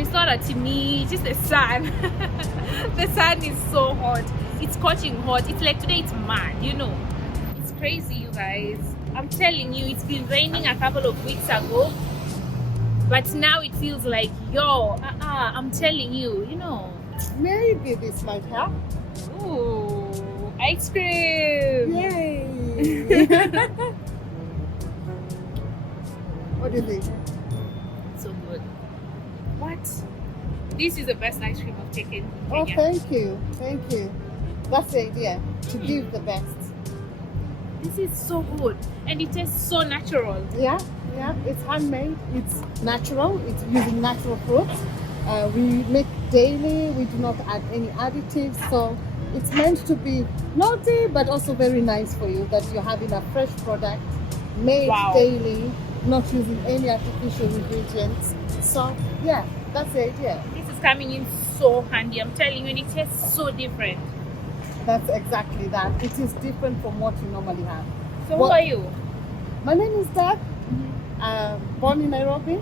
And it's not a chimney, it's just the sun. The sun is so hot. It's scorching hot. It's like today it's mad, you know. It's crazy, you guys. I'm telling you, it's been raining a couple of weeks ago. But now it feels like, yo, I'm telling you, you know. Maybe this might help. Ooh, ice cream. Yay! What do you think? So good. What? This is the best ice cream I've taken in Oh, Kenya. thank you. Thank you. That's the idea, to give the best. This is so good. And it tastes so natural. Yeah, it's handmade, it's natural, it's using natural fruits. We make daily, we do not add any additives, so it's meant to be naughty but also very nice for you, that you're having a fresh product made daily, not using any artificial ingredients. So yeah, that's the idea. This is coming in so handy. I'm telling you, and it tastes so different. That's exactly that. It is different from what you normally have. So who are you? My name is Dak. Born in Nairobi,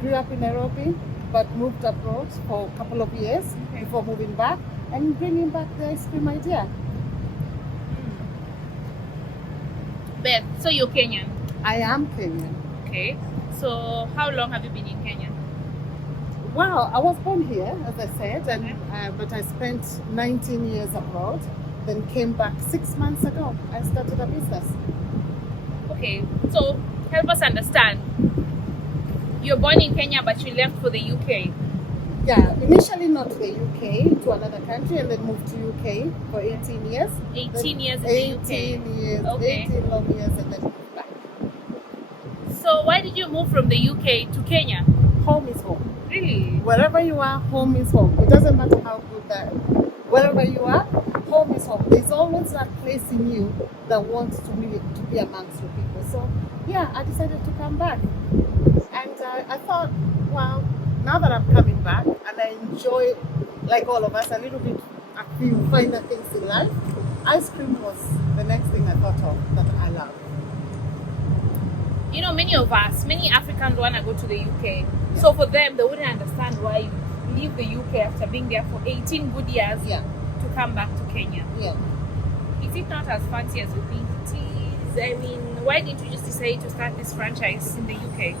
grew up in Nairobi, but moved abroad for a couple of years before moving back and bringing back the ice cream idea. Beth, so you're Kenyan? I am Kenyan. Okay. So how long have you been in Kenya? Well, I was born here, as I said, and but I spent 19 years abroad, then came back 6 months ago. I started a business. Okay, so help us understand. You're born in Kenya, but you left for the UK. Yeah, initially not the UK, to another country, and then moved to UK for 18 years. 18 years in the UK. 18 years, Okay. 18 long years, and then moved back. So why did you move from the UK to Kenya? Home is home. Really? Wherever you are, home is home. It doesn't matter how good that. Wherever you are, home is home. There's always that place in you that wants to be amongst your people. So yeah, I decided to come back, and I thought, well, now that I'm coming back and I enjoy, like all of us, a little bit a few finer things in life, ice cream was the next thing I thought of that I love. You know, many of us, many Africans want to go to the UK. So for them, they wouldn't understand why you leave the UK after being there for 18 good years to come back to Kenya. Yeah. Is it not as fancy as you think it is? I mean, why didn't you just decide to start this franchise in the UK?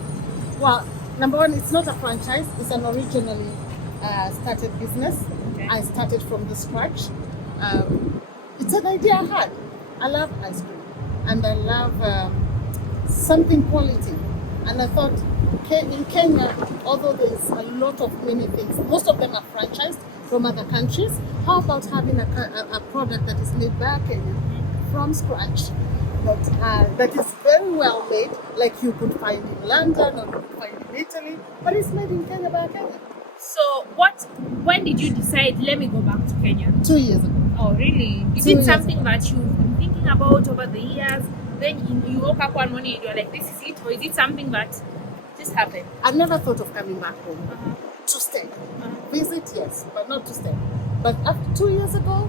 Well, number one, it's not a franchise. It's an originally started business. Okay. I started from the scratch. It's an idea I had. I love ice cream, and I love something quality. And I thought, in Kenya, although there's a lot of many things, most of them are franchised from other countries. How about having a product that is made by a Kenyan from scratch, that is very well made, like you could find in London or you could find in Italy, but it's made in Kenya by a Kenyan. So when did you decide, let me go back to Kenya? 2 years ago. Oh, really? Is 2 it years something ago. that you've been thinking about over the years? Then you woke up one morning and you're like, this is it? Or is it something that just happened? I've never thought of coming back home to stay. Visit, yes, but not to stay. But after 2 years ago,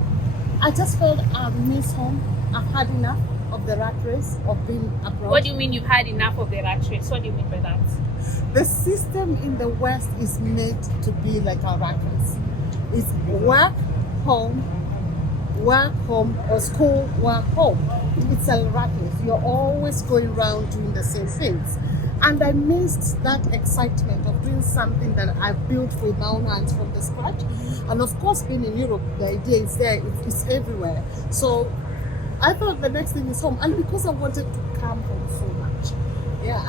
I just felt I miss home. I've had enough of the rat race of being abroad. What do you mean you've had enough of the rat race? What do you mean by that? The system in the West is made to be like a rat race. It's work, home, or school, work, home. It's a rat race. You're always going around doing the same things. And I missed that excitement of doing something that I built with my own hands from the scratch. And of course, being in Europe, the idea is there, it's everywhere. So I thought the next thing is home. And because I wanted to come home so much,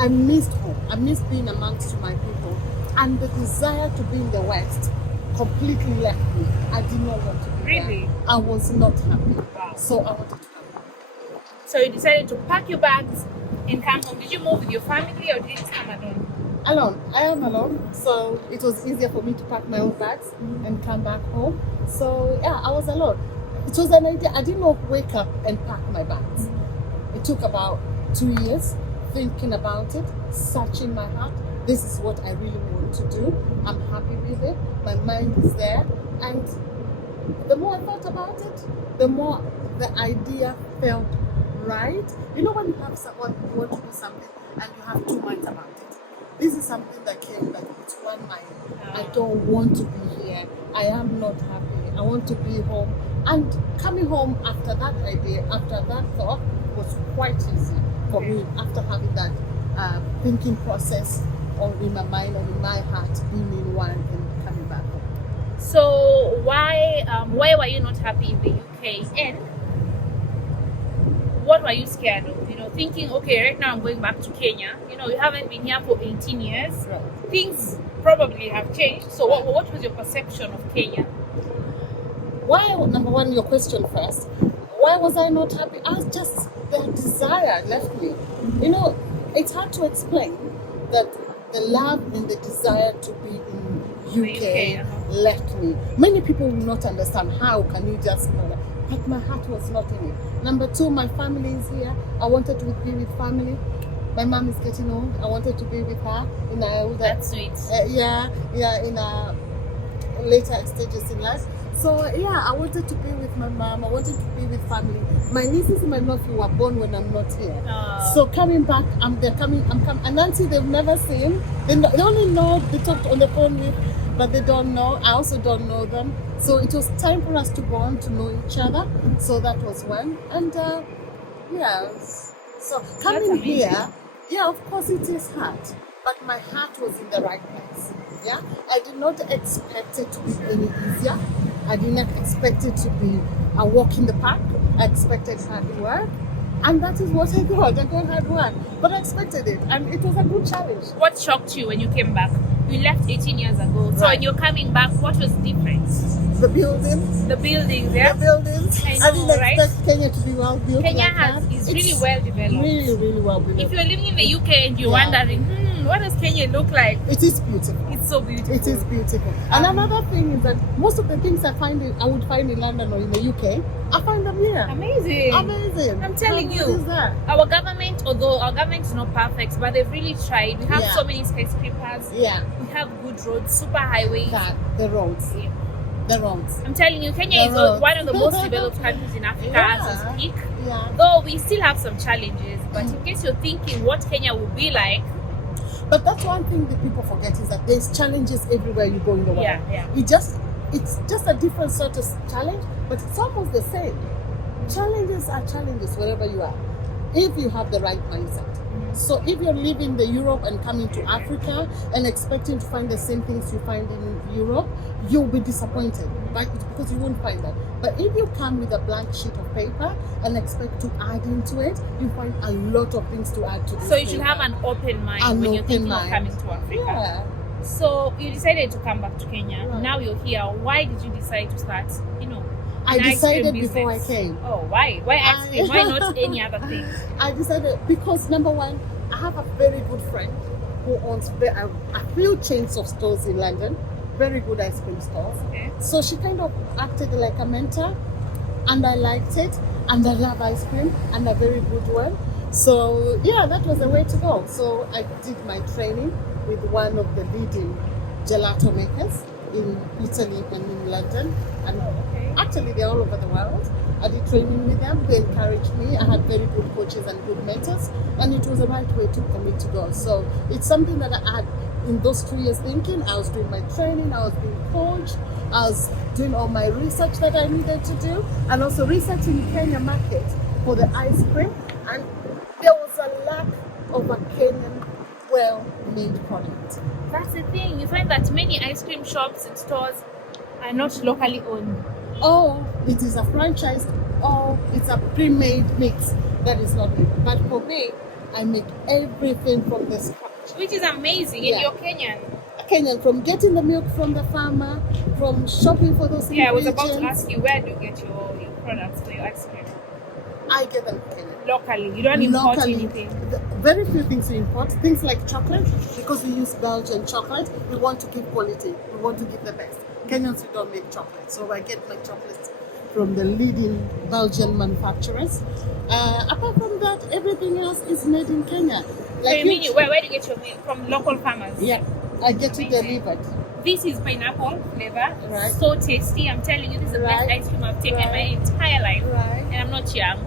I missed home. I missed being amongst my people. And the desire to be in the West completely left me. I did not want to be Really? there. I was not happy. Wow. So I wanted to come home. So you decided to pack your bags and come home. Did you move with your family or did you just come alone? Alone. I am alone. So it was easier for me to pack my own bags and come back home. So yeah, I was alone. It was an idea. I did not wake up and pack my bags. It took about 2 years thinking about it, searching my heart. This is what I really want to do. I'm happy with it. My mind is there. And the more I thought about it, the more the idea felt right. You know when you have someone, you want to do something and you have 2 minds about it. this is something that came like with one mind. I don't want to be here. I am not happy. I want to be home. And coming home after that idea, after that thought, was quite easy for me after having that thinking process or in my mind and in my heart, being in one and coming back home. So why were you not happy in the UK, and what were you scared of? You know, thinking, okay, right now I'm going back to Kenya. You know, you haven't been here for 18 years. Right. Things probably have changed. So what was your perception of Kenya? Why, number one, your question first. Why was I not happy? I was just, the desire left me. You know, it's hard to explain that the love and the desire to be in UK left me. Many people will not understand how can you just know that. But my heart was not in it. Number two, my family is here. I wanted to be with family. My mom is getting old. I wanted to be with her in her older. That's sweet. In her later stages in life. So yeah, I wanted to be with my mom. I wanted to be with family. My nieces and my nephew were born when I'm not here. So coming back, I'm coming. And Nancy, they've never seen. They only know they talked on the phone with, but they don't know. I also don't know them. So it was time for us to bond, to know each other. So that was one. And so coming here, yeah, of course it is hard, but my heart was in the right place. Yeah, I did not expect it to be any easier. I did not expect it to be a walk in the park. I expected hard work, and that is what I got. I got hard work, but I expected it, and it was a good challenge. What shocked you when you came back? You left 18 years ago. So when you're coming back, what was different? The buildings. The buildings, yeah? The buildings. I know, didn't expect Kenya to be well built. Kenya like is really well developed. Really, really well developed. If you're living in the UK and you're wondering, what does Kenya look like? It is beautiful. It's so beautiful. It is beautiful. And another thing is that most of the things I would find in London or in the UK, I find them here. Amazing. Amazing. I'm telling How good is that? Our government, although our government is not perfect, but they've really tried. We have so many skyscrapers. Yeah. We have good roads, super highways. The roads. Yeah. The roads. I'm telling you, Kenya is one of the most developed countries in Africa as we speak. Yeah. Though we still have some challenges, but in case you're thinking what Kenya will be like. But that's one thing that people forget is that there's challenges everywhere you go in the world. Yeah. It's just a different sort of challenge, but it's almost the same. Challenges are challenges wherever you are, if you have the right mindset. So if you're living in Europe and coming to Africa and expecting to find the same things you find in Europe, you'll be disappointed, right? Because you won't find that. But if you come with a blank sheet of paper and expect to add into it, you find a lot of things to add to this. So you should have an open mind when you're thinking of coming to Africa. Yeah. So you decided to come back to Kenya. Right. Now you're here. Why did you decide to start, I decided before I came. Oh, why? Why ice cream? Why not any other thing? I decided because, number one, I have a very good friend who owns a few chains of stores in London, very good ice cream stores. Okay. So she kind of acted like a mentor, and I liked it, and I love ice cream, and a very good one. So yeah, that was the way to go. So I did my training with one of the leading gelato makers in Italy and in London, and actually they're all over the world. I did training with them. They encouraged me. I had very good coaches and good mentors, and it was the right way for me to go. So it's something that I had in those 2 years thinking. I was doing my training, I was being coached, I was doing all my research that I needed to do, and also researching the Kenya market for the ice cream. And there was a lack of a Kenyan well-made product. That's the thing. You find that many ice cream shops and stores are not locally owned. Or it is a franchised, or it's a pre-made mix that is not made. But for me, I make everything from the scratch. Which is amazing, and you're Kenyan. Kenyan, from getting the milk from the farmer, from shopping for those I was ingredients. about to ask you, where do you get your products for your ice cream? I get them from Kenya. Locally, you don't import anything. Very few things we import. Things like chocolate, because we use Belgian chocolate, we want to give quality. We want to give the best. Kenyans, we don't make chocolate, so I get my chocolates from the leading Belgian manufacturers. Apart from that, everything else is made in Kenya. So you mean where do you get your milk from? Local farmers? Yeah, I get it delivered. This is pineapple flavor. Right. So tasty. I'm telling you, this is the best ice cream I've taken my entire life. Right. And I'm not young.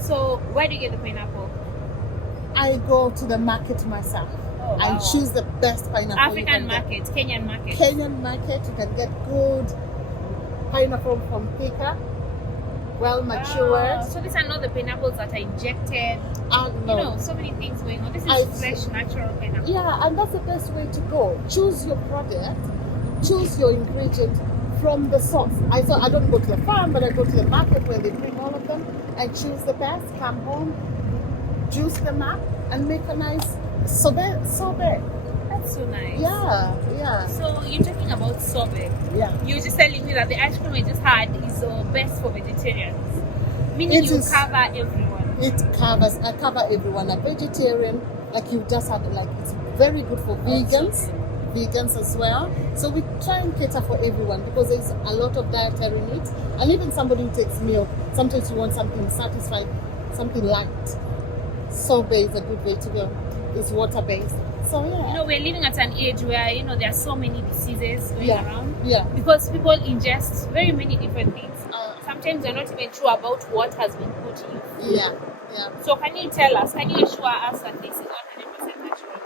So where do you get the pineapple? I go to the market myself. Oh, and wow. choose the best pineapple. African market, Kenyan market. Kenyan market, you can get good pineapple from Thika, well matured. So these are not the pineapples that are injected. No. You know, so many things going on. This is fresh, natural pineapple. Yeah, and that's the best way to go. Choose your product, choose your ingredient from the source. I don't go to the farm, but I go to the market where they bring all of them and choose the best, come home, juice them up, and make a nice sorbet. That's so nice. Yeah. So you're talking about sorbet. Yeah. You're just telling me that the ice cream I just had is best for vegetarians. Meaning you cover everyone. I cover everyone. A vegetarian, like you just had, like it's very good for vegans as well. So we try and cater for everyone because there's a lot of dietary needs. And even somebody who takes milk, sometimes you want something satisfied, something light. Sorbet is a good way to go. It's water-based. So yeah. You know, we're living at an age where, you know, there are so many diseases going around. Yeah. Because people ingest very many different things. Sometimes they're not even sure about what has been put in food. Yeah. So can you assure us that this is 100% natural?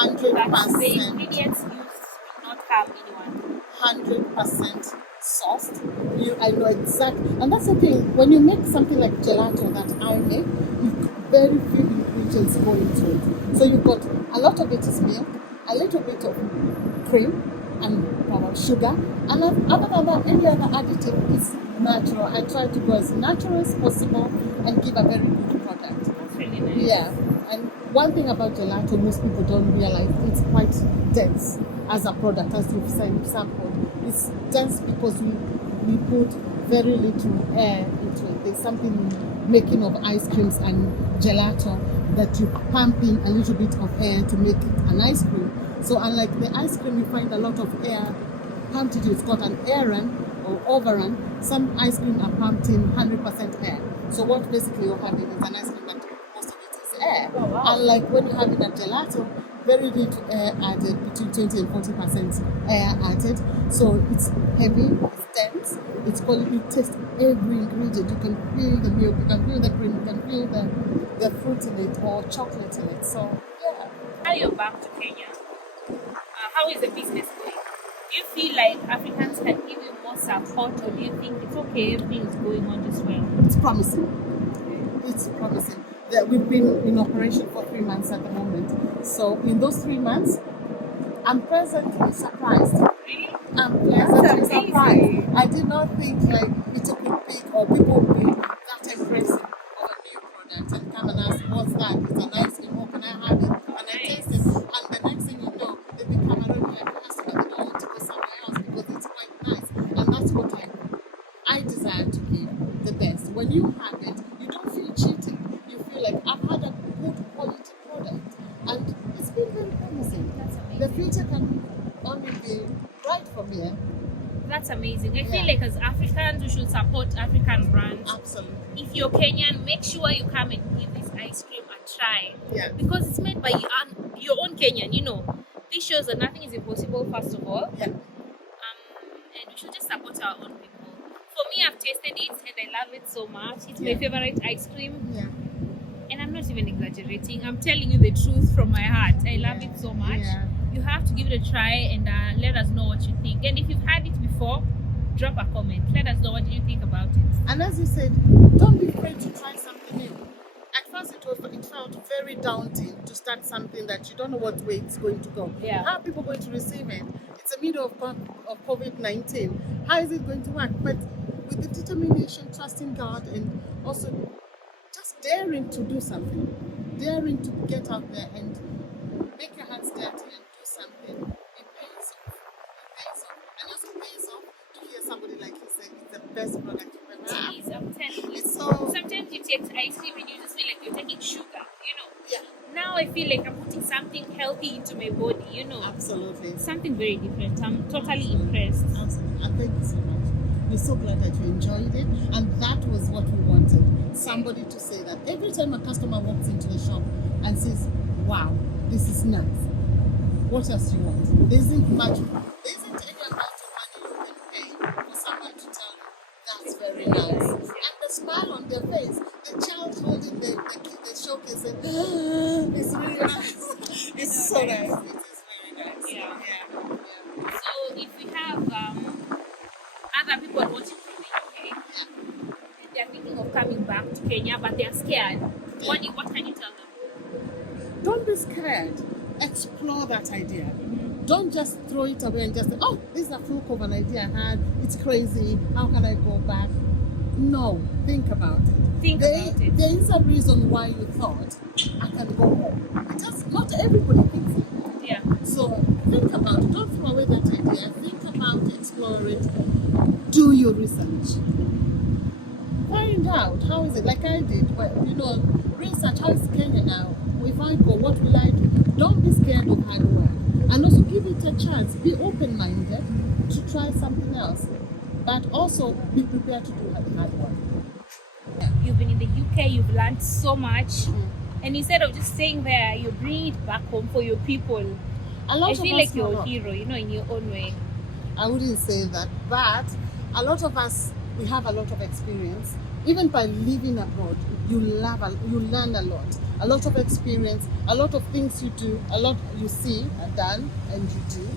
100%. That the ingredients used will not harm anyone. 100% sourced. I know exactly. And that's the thing. When you make something like gelato that I make, very few ingredients go into it. So you've got a lot of it is milk, a little bit of cream, and sugar. And other than that, any other additive is natural. I try to go as natural as possible and give a very good product. That's really nice. Yeah. And one thing about gelato, most people don't realize, it's quite dense as a product, as you've sampled. It's dense because we put very little air into it. There's something making of ice creams and gelato that you pump in a little bit of air to make it an ice cream. So unlike the ice cream, you find a lot of air pumped into it. It's got an air run or overrun. Some ice cream are pumped in 100% air. So what basically you're having is an ice cream that most of it is air. Oh, wow. Unlike when you're having a gelato, very little air added, between 20 and 40% air added. So it's heavy, it's dense, it's quality, you taste every ingredient. You can feel the milk, you can feel the cream, you can feel the fruit in it or chocolate in it. So yeah. Now you're back to Kenya. How is the business going? Do you feel like Africans can give you more support, or do you think it's okay, everything is going on just well? It's promising. It's promising. We've been in operation for 3 months at the moment. So in those 3 months, I'm pleasantly surprised. Really? I'm pleasantly surprised. I did not think like it could be or people would be that impressive of a new product and come and ask, what's that? It's a nice cream, how can I have it? And I taste it. And the next thing you know, they become a regular customer. They don't want to go somewhere else because it's quite nice. And that's what I desire to give the best. When you have it, you don't feel cheated. You feel like I've had a good quality product. And it's been very promising. That's amazing. The future can only be bright from here. That's amazing. I feel like as Africans, we should support African brands. Absolutely. If you're Kenyan, make sure you come and give this ice cream a try. Yeah. Because it's made by your own Kenyan, you know. This shows that nothing is impossible, first of all. Yeah. And we should just support our own people. For me, I've tasted it and I love it so much. It's my favorite ice cream. Yeah. And I'm not even exaggerating. I'm telling you the truth from my heart. I love it so much. Yeah. You have to give it a try and let us know what you think. And if you've had it before, drop a comment. Let us know what you think about it. And as you said, don't be afraid to try something new. At first, it felt very daunting to start something that you don't know what way it's going to go. Yeah. How are people going to receive it? It's the middle of COVID-19. How is it going to work? But with the determination, trusting God, and also just daring to do something, daring to get out there and make your hands dirty and do something, it pays off. It pays off. And also pays off to hear somebody like you say it's the best product you've ever had. Please, I'm telling you. It's so... Sometimes you take ice cream and you just feel like you're taking sugar, you know. Yeah. Now I feel like I'm putting something healthy into my body, you know. Absolutely. Something very different. I'm totally impressed. Absolutely. And thank you so much. We're so glad that you enjoyed it. And that was what we wanted. Somebody to say that every time a customer walks into the shop and says, wow, this is nice. What else do you want? There isn't much. There isn't any amount of money you can pay for someone to tell you that's very nice. And the smile on their face, the child holding the showcase and it's really nice. It's so nice. Kenya, but they're scared. What can you tell them? Don't be scared. Explore that idea. Don't just throw it away and just say, oh, this is a fluke of an idea I had. It's crazy. How can I go back? No, think about it. There is a reason why you thought I can go home. Just not everybody thinks like that. Yeah. So think about it. Don't throw away that idea. Think about it, explore it. Do your research. Find out how is it, like I did. Well, research how is Kenya now. If I go, what will I do? Don't be scared of hard work. And also give it a chance. Be open-minded to try something else. But also be prepared to do hard work. You've been in the UK, you've learned so much. And instead of just staying there, you bring it back home for your people. I feel like you're a hero, in your own way. I wouldn't say that. But a lot of us, we have a lot of experience. Even by living abroad, you learn a lot. A lot of experience, a lot of things you do, a lot you see and done and you do.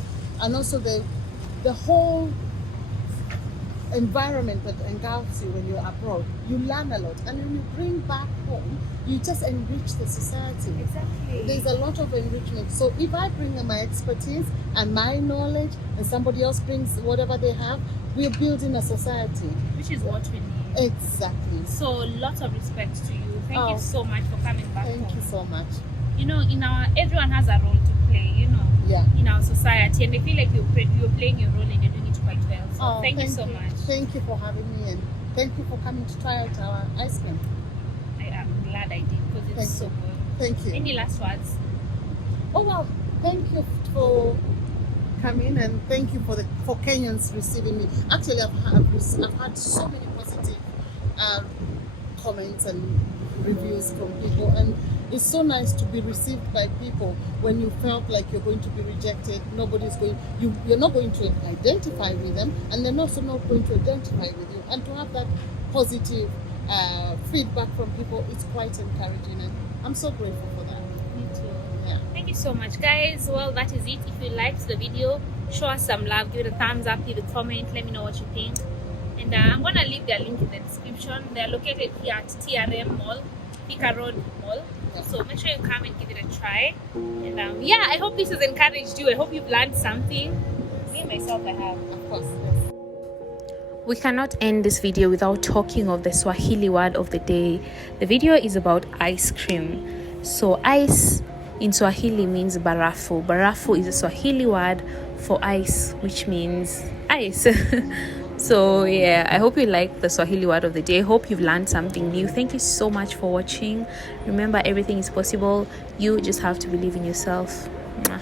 And also the whole environment that engulfs you when you're abroad, you learn a lot. And when you bring back home, you just enrich the society. Exactly. There's a lot of enrichment. So if I bring my expertise and my knowledge and somebody else brings whatever they have, we're building a society. Which is what we need. Exactly. So lots of respect to you. Thank you so much for coming back home. Thank you so much. Everyone has a role to play, Yeah. in our society. And I feel like you're playing your role and you're doing it quite well. So thank you so much. Thank you for having me and thank you for coming to try out our ice cream. I am glad I did because it's so good. Thank you. Any last words? Oh well, thank you for coming and thank you for Kenyans receiving me. Actually, I've had so many positive comments and reviews from people, and it's so nice to be received by people when you felt like you're going to be rejected. You're not going to identify with them, and they're also not going to identify with you. And to have that positive feedback from people, it's quite encouraging, and I'm so grateful for that. Me too. Yeah. Thank you so much, guys. Well, that is it. If you liked the video, show us some love, give it a thumbs up, leave a comment, let me know what you think. And I'm gonna leave their link in the description. They're located here at TRM Mall, Thika Road Mall. So make sure you come and give it a try. And I hope this has encouraged you. I hope you've learned something. Me myself, I have, of course. We cannot end this video without talking of the Swahili word of the day. The video is about ice cream. So ice in Swahili means barafu. Barafu is a Swahili word for ice, which means ice. So yeah, I hope you like the Swahili word of the day. Hope you've learned something new. Thank you so much for watching. Remember, everything is possible. You just have to believe in yourself. Mwah.